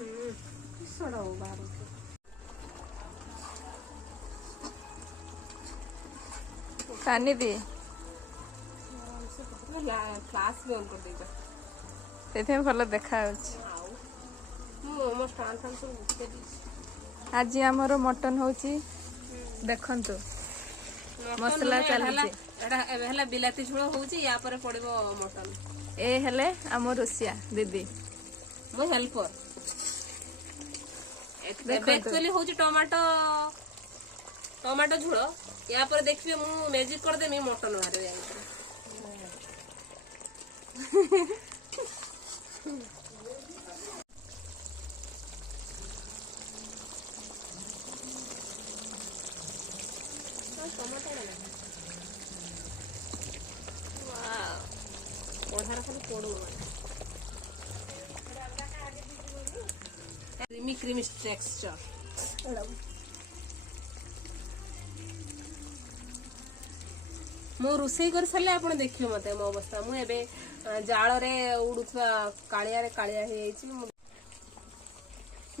सड़ा हो बाहर कानी दी क्लास भी ऑन कर देगा से भल देखा आज आमर मटन होची देखंतु मसला चलुची एला बिलाती झोल होची या पर पड़िबो मटन ए हेले आम रोसिया दीदी मो हेल्पर एक्चुअली होची टमाटो टमाटो झोल या पर देखिए मु मैजिक कर देमी मटन बाहर जाई क्रीमी क्रीमी टेक्सचर मो रोसई कर सारे आप देखिए मत मो अवस्था मुझे जाल रे उड़ुवा कालिया कालिया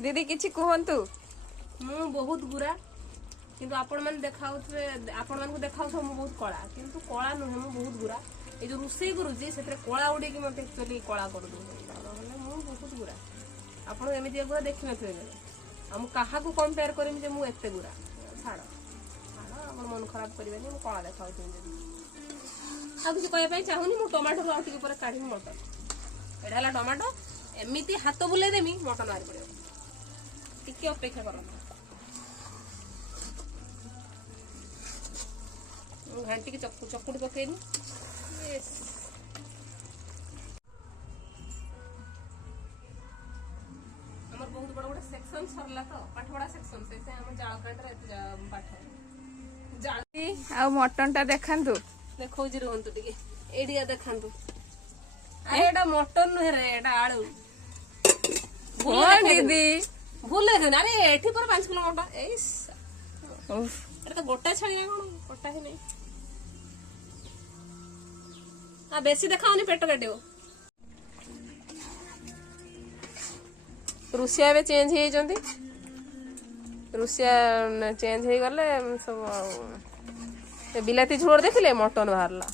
दीदी किछि कहंतु मु बहुत गुरा किंतु आपण मन देखाउथबे आपण मन को देखाउथो मु बहुत कला किंतु कला नुहे मु बहुत गुरा ए जो रोसई करूची सेतरे कला उडी कि मते एक्चुअली कला कर दो नले मु बहुत गुरा आपण एमिति गुरा देखि नथबे हम काहा को कंपेयर करिम जे मु एते गुरा छाड़ छाड़ आपण मन खराब करबेनी मु कला देखाउथि आ किछ कहय पई चाहुनी मु टमाटो आ टिके पर काढी मटन एडाला टमाटो एमिति हाथ बुले देमी मटन मारि पड़े टिके अपेक्षा करो घंटी की चकुड़ी पकेनी हमर बहुत बड़ा बड़ा सेक्शन सरला तो पाठ बड़ा सेक्शन से हम जाल काट रे पाठ जाल आ मटन ता देखंतु देखौ जी रहंतु टिके एडिया देखंतु अरे एडा मटन नुहे रे एडा आळू ओ दीदी भूले देन अरे एठी पर 5 किलो मटन एस उफ एटा तो गोटा छाड़िया कोन गोटा ही नहीं आ बेसी देखाओनी पेट काटियो रुसिया बे चेंज हे जंदी रुसिया चेंज हे गले सब ए बिलाती झोड़ देखले मटन बाहरला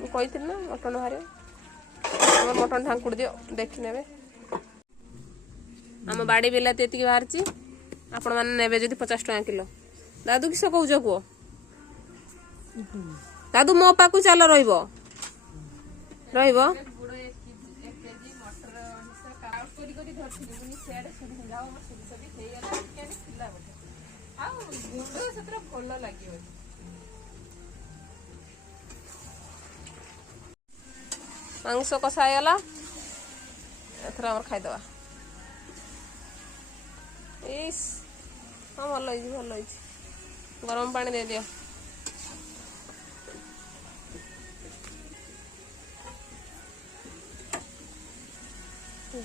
मु कहिथिन ना मटन बाहरे हमर मटन ढांकुड़ दियो देखि नेबे हम बाड़ी बिलाती एति बाहरची आपण माने नेबे जदी 50 टका किलो दादू किस कहउज को दादू मो पाकू चल रहिबो रहिबो मांस कषागला एथर हमर खाइदवा इस हाँ भल गरम पानी दे दियो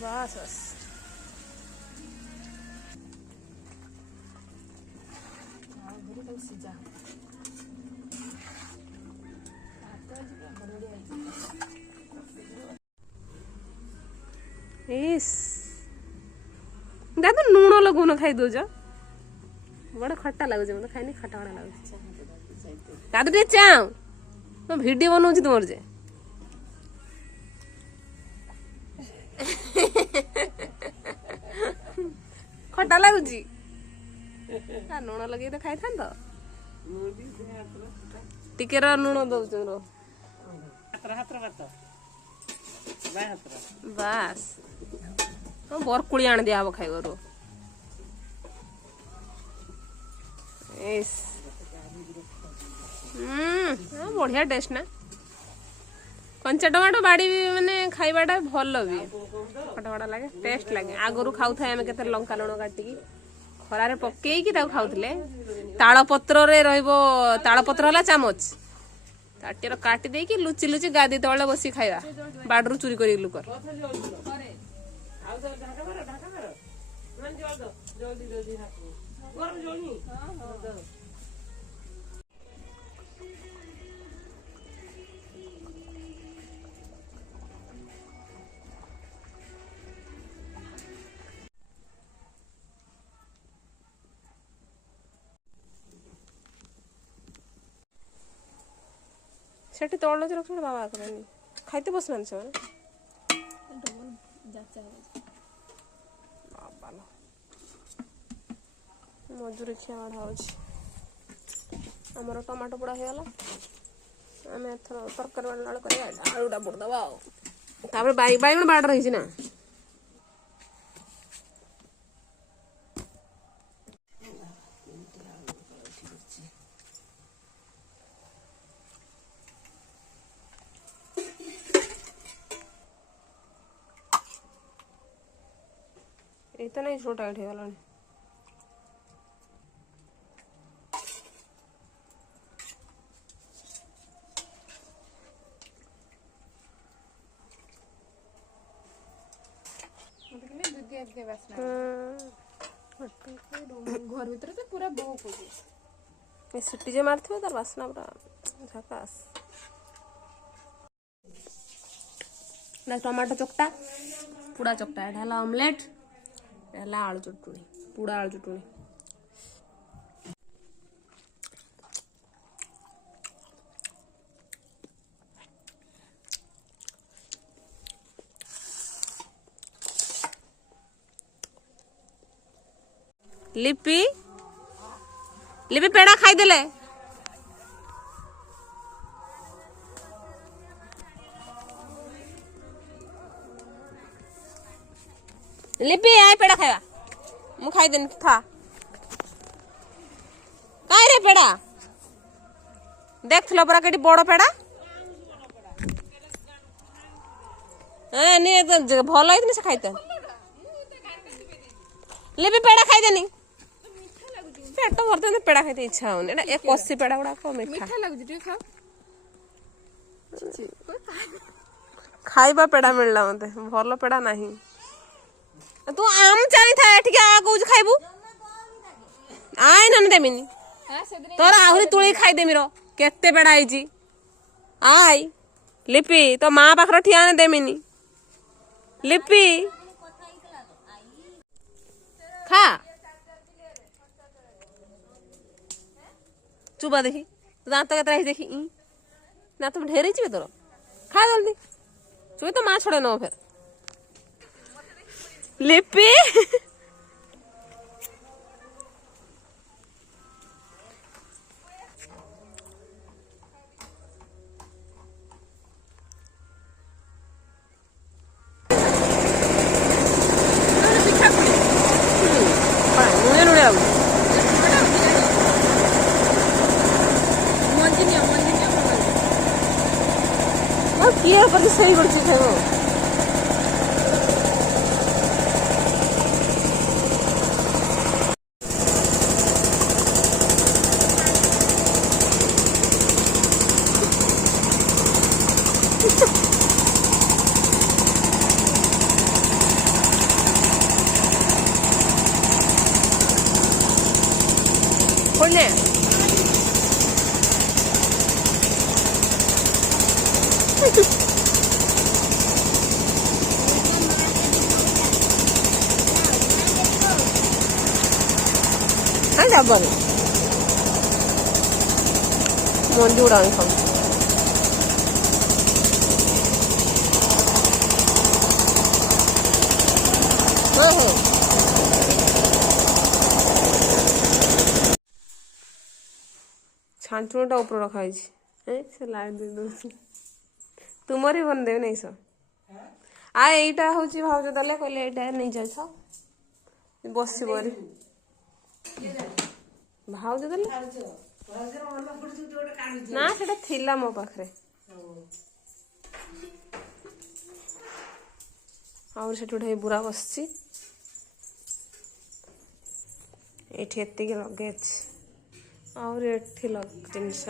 बस बस इस दादू लूण लगौन खाई दौज बड़ा खट्टा लगुच मतलब खाई खटा खटा लगुच दादू टे चाँ मैं वीडियो बनाऊँ तुम जे खटा लगुच लुण लगे तो खाई था टिके लुण दौच बस बरकुड़ी आन दिया खाइब रो बढ़िया टेस्ट ना कंचा टमाटो बाड़ी माने खाइबाटा भल भी फटाफटा लगे टेस्ट लगे आगरू खाऊ था आमे केते लंका लुण काटिकी खरा रे पकेई की ताऊ खाउथले ताळ पत्र रे रहइबो ताळ पत्र हला चामच ताटिर काटी दे की लुची लुची गादी तळे बसी खाइबा बाडरू चोरी करी लुकर ସେଠି ତଳେ ରଖ ବାବା କରେନି ଖାଇତେ ବସିନାହାନ୍ତି ସେମାନେ ମଜୁରୀ ଖିଆ ବାଢା ହଉଛି ଆମର ଟମାଟୋ ପୋଡ଼ା ହେଇଗଲା ଆମେ ଏଥର ତରକାରୀ ବାଡ଼ିଲା ବେଳେ କରିବା ଆଳୁଟା ପୋଡ଼ିଦେବା ଆଉ ତାପରେ ବାଇଗଣ ବାଡ଼ ରହିଛି ନା ଏଇତ ନାଇଁ ଛୋଟା ଏଠି ହେଇଗଲାଣି घर भीतर तो पूरा बहुत सिटी जे मारथिବ ତାର ବାସ୍ନା ପୁରା ଝାକାସ୍ ନା ଟମାଟୋ ଚକଟା ପୁଡ଼ା ଚକଟା ଏଇଟା ହେଲା ଅମଲେଟ୍ ଏଇଟା ହେଲା ଆଳୁ ଚଟୁଣି ପୁଡ଼ା ଆଳୁ ଚଟୁଣି लिपि लिपि पेड़ा खाईदेले लिपि आए पेड़ा खाया मु खाईदेन खा काई रे पेड़ा देख लो परा केटी बड़ पेड़ा नहीं भल होइतनी से खाईते लिपि पेड़ा खाईदेनी पेट भरते पेड़ा खाते इच्छा होनी ए कसी पेड़ा गुड़ा मीठा लगुच खा खाइबा पेड़ा मिलला मते भल पेड़ा नहीं तू आम चाही था ठीक आ कहू खाइबू आय नन देमिनी तोर आहुरी तुली खाई देमी रो केते पेड़ा आईची आय लिपि तो मां पाखर ठिया ने देमिनी लिपि खा चुबा देखी दांत केतरा ही देखी ना तुम ढेर ही तोर खा जल्दी चुबे तो मां छोड़े न फिर लिपि किए पर सही करछि खाइबो खोलने हाँ जाबर मंडी उड़ा खाऊ छांचुटा ऊपर रखाई से लाइट दे दो तुमर ही बन देव नहीं सर आ एटा हूँ भाज देले कहले एटा नहीं जाए बस भाज देले ना सेटा थिला मो पाखरे और से गोटे बुरा बसची एठी एतिक लगे और एठी लग जिनस